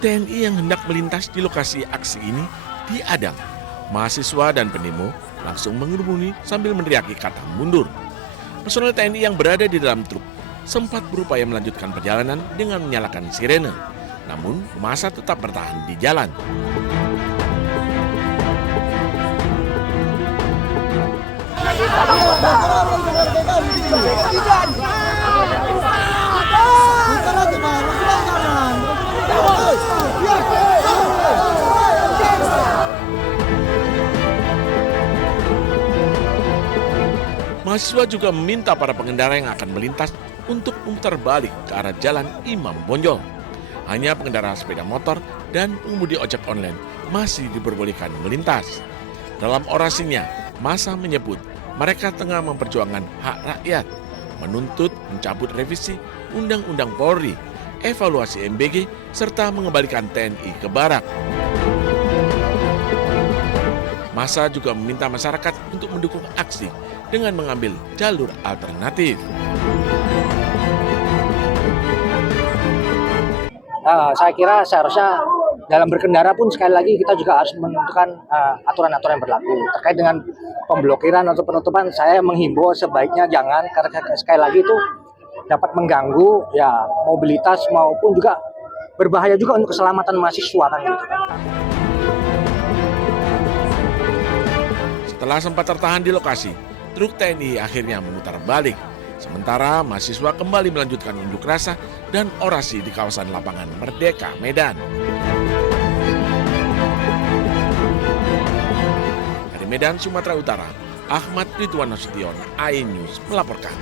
TNI yang hendak melintas di lokasi aksi ini diadang. Mahasiswa dan pendemo langsung mengerumuni sambil meneriaki kata mundur. Personel TNI yang berada di dalam truk sempat berupaya melanjutkan perjalanan dengan menyalakan sirene. Namun massa tetap bertahan di jalan. Mahasiswa juga meminta para pengendara yang akan melintas untuk memutar balik ke arah jalan Imam Bonjol. Hanya pengendara sepeda motor dan pengemudi ojek online masih diperbolehkan melintas. Dalam orasinya, massa menyebut mereka tengah memperjuangkan hak rakyat, menuntut mencabut revisi Undang-Undang Polri, evaluasi MBG, serta mengembalikan TNI ke barak. Massa juga meminta masyarakat untuk mendukung aksi dengan mengambil jalur alternatif. Saya kira seharusnya dalam berkendara pun sekali lagi kita juga harus menentukan aturan-aturan yang berlaku. Terkait dengan pemblokiran atau penutupan, saya menghimbau sebaiknya jangan, karena sekali lagi itu dapat mengganggu ya mobilitas maupun juga berbahaya juga untuk keselamatan mahasiswa kan gitu. Setelah sempat tertahan di lokasi, truk TNI akhirnya memutar balik. Sementara mahasiswa kembali melanjutkan unjuk rasa dan orasi di kawasan lapangan Merdeka, Medan. Dari Medan, Sumatera Utara, Ahmad Ridwan Nasution, iNews melaporkan.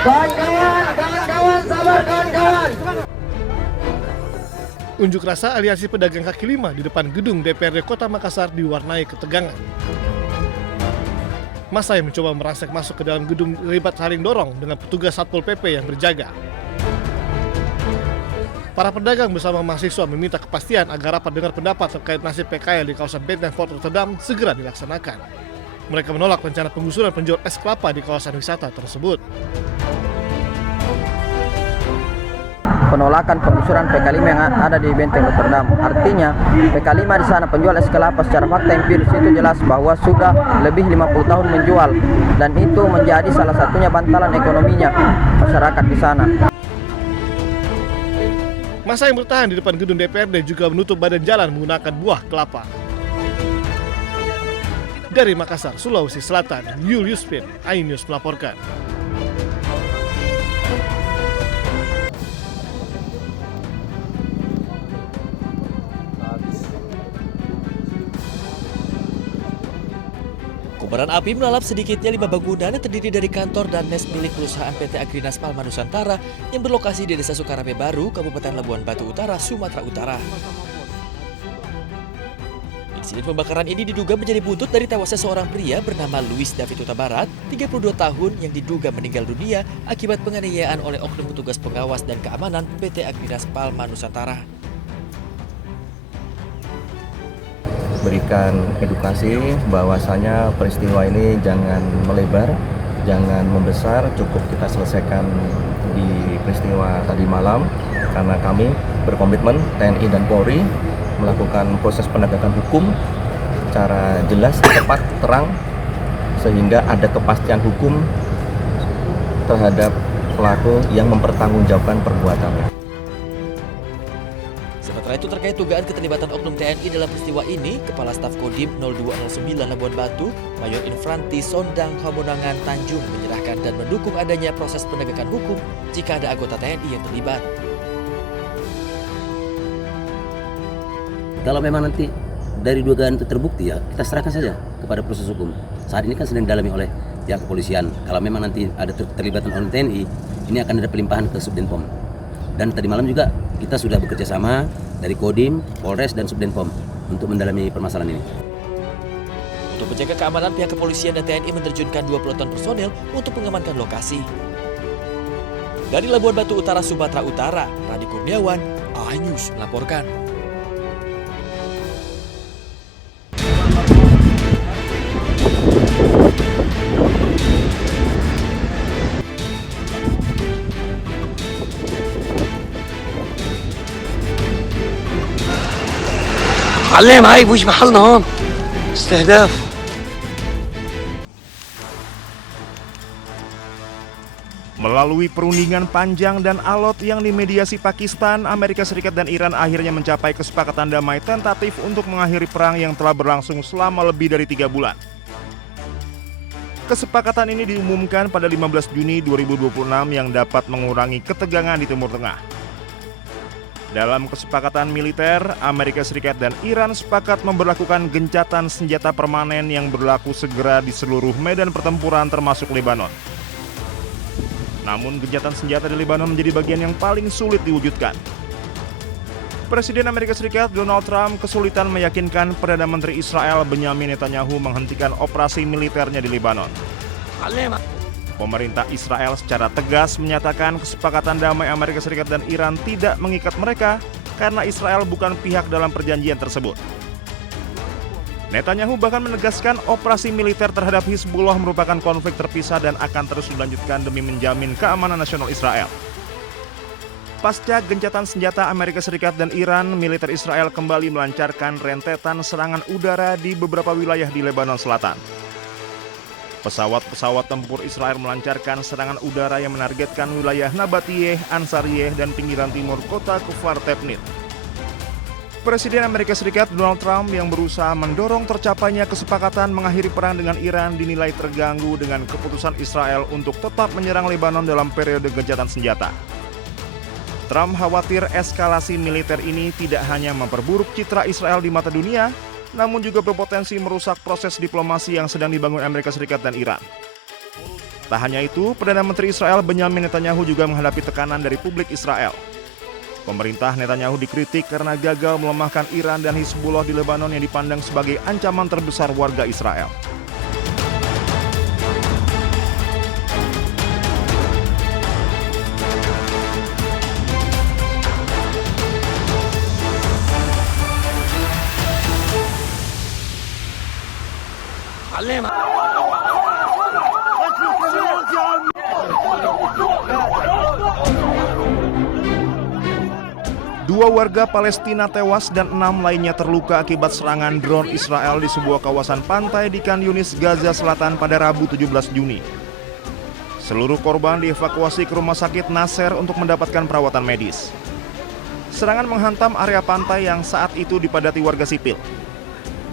Kawan-kawan, sabar kawan-kawan. Unjuk rasa aliansi pedagang kaki lima di depan gedung DPRD Kota Makassar diwarnai ketegangan. Massa yang mencoba merangsek masuk ke dalam gedung terlibat saling dorong dengan petugas Satpol PP yang berjaga. Para pedagang bersama mahasiswa meminta kepastian agar rapat dengar pendapat terkait nasib PKL di kawasan Benteng Fort Rotterdam segera dilaksanakan. Mereka menolak rencana penggusuran penjual es kelapa di kawasan wisata tersebut. Penolakan penggusuran PK5 yang ada di Benteng Rotterdam. Artinya PK5 di sana penjual es kelapa secara fakta empiris itu jelas bahwa sudah lebih 50 tahun menjual, dan itu menjadi salah satunya bantalan ekonominya masyarakat di sana. Massa yang bertahan di depan gedung DPRD juga menutup badan jalan menggunakan buah kelapa. Dari Makassar, Sulawesi Selatan, Julius Pin, iNews melaporkan. Kobaran api melalap sedikitnya 5 bangunan yang terdiri dari kantor dan mes milik perusahaan PT Agrinas Palma Nusantara yang berlokasi di Desa Sukarame Baru, Kabupaten Labuan Batu Utara, Sumatera Utara. Insiden pembakaran ini diduga menjadi buntut dari tewasnya seorang pria bernama Luis David Huta Barat, 32 tahun, yang diduga meninggal dunia akibat penganiayaan oleh oknum petugas pengawas dan keamanan PT Agrinas Palma Nusantara. Berikan edukasi bahwasanya peristiwa ini jangan melebar, jangan membesar, cukup kita selesaikan di peristiwa tadi malam, karena kami berkomitmen TNI dan Polri melakukan proses penegakan hukum secara jelas, tepat, terang, sehingga ada kepastian hukum terhadap pelaku yang mempertanggungjawabkan perbuatannya. Sementara itu terkait dugaan keterlibatan oknum TNI dalam peristiwa ini, Kepala Staf Kodim 0209 Labuan Batu, Mayor Infranti Sondang Hamonangan Tanjung menyerahkan dan mendukung adanya proses penegakan hukum jika ada anggota TNI yang terlibat. Kalau memang nanti dari dugaan itu terbukti, ya kita serahkan saja kepada proses hukum. Saat ini kan sedang didalami oleh pihak kepolisian. Kalau memang nanti ada terlibatan oleh TNI, ini akan ada pelimpahan ke Subdenpom. Dan tadi malam juga kita sudah bekerja sama dari Kodim, Polres, dan Subdenpom untuk mendalami permasalahan ini. Untuk menjaga keamanan, pihak kepolisian dan TNI menerjunkan 2 peloton personel untuk mengamankan lokasi. Dari Labuan Batu Utara, Sumatera Utara, Radi Kurniawan, iNews melaporkan. علم هاي مش محلنا هون استهداف. Melalui perundingan panjang dan alot yang dimediasi Pakistan, Amerika Serikat dan Iran akhirnya mencapai kesepakatan damai tentatif untuk mengakhiri perang yang telah berlangsung selama lebih dari 3 bulan. Kesepakatan ini diumumkan pada 15 Juni 2026 yang dapat mengurangi ketegangan di Timur Tengah. Dalam kesepakatan militer, Amerika Serikat dan Iran sepakat memberlakukan gencatan senjata permanen yang berlaku segera di seluruh medan pertempuran termasuk Lebanon. Namun gencatan senjata di Lebanon menjadi bagian yang paling sulit diwujudkan. Presiden Amerika Serikat Donald Trump kesulitan meyakinkan Perdana Menteri Israel Benyamin Netanyahu menghentikan operasi militernya di Lebanon. Pemerintah Israel secara tegas menyatakan kesepakatan damai Amerika Serikat dan Iran tidak mengikat mereka karena Israel bukan pihak dalam perjanjian tersebut. Netanyahu bahkan menegaskan operasi militer terhadap Hizbullah merupakan konflik terpisah dan akan terus dilanjutkan demi menjamin keamanan nasional Israel. Pasca gencatan senjata Amerika Serikat dan Iran, militer Israel kembali melancarkan rentetan serangan udara di beberapa wilayah di Lebanon Selatan. Pesawat-pesawat tempur Israel melancarkan serangan udara yang menargetkan wilayah Nabatiyeh, Ansariyeh, dan pinggiran timur kota Kfar Tebnit. Presiden Amerika Serikat Donald Trump yang berusaha mendorong tercapainya kesepakatan mengakhiri perang dengan Iran dinilai terganggu dengan keputusan Israel untuk tetap menyerang Lebanon dalam periode gencatan senjata. Trump khawatir eskalasi militer ini tidak hanya memperburuk citra Israel di mata dunia, namun juga berpotensi merusak proses diplomasi yang sedang dibangun Amerika Serikat dan Iran. Tak hanya itu, Perdana Menteri Israel Benyamin Netanyahu juga menghadapi tekanan dari publik Israel. Pemerintah Netanyahu dikritik karena gagal melemahkan Iran dan Hizbullah di Lebanon yang dipandang sebagai ancaman terbesar warga Israel. Dua warga Palestina tewas dan 6 lainnya terluka akibat serangan drone Israel di sebuah kawasan pantai di Khan Yunis, Gaza Selatan pada Rabu 17 Juni. Seluruh korban dievakuasi ke rumah sakit Nasser untuk mendapatkan perawatan medis. Serangan menghantam area pantai yang saat itu dipadati warga sipil.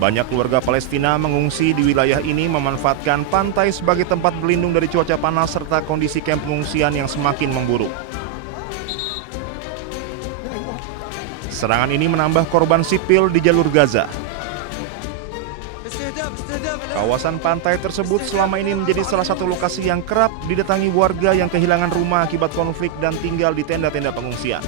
Banyak keluarga Palestina mengungsi di wilayah ini memanfaatkan pantai sebagai tempat berlindung dari cuaca panas serta kondisi kamp pengungsian yang semakin memburuk. Serangan ini menambah korban sipil di jalur Gaza. Kawasan pantai tersebut selama ini menjadi salah satu lokasi yang kerap didatangi warga yang kehilangan rumah akibat konflik dan tinggal di tenda-tenda pengungsian.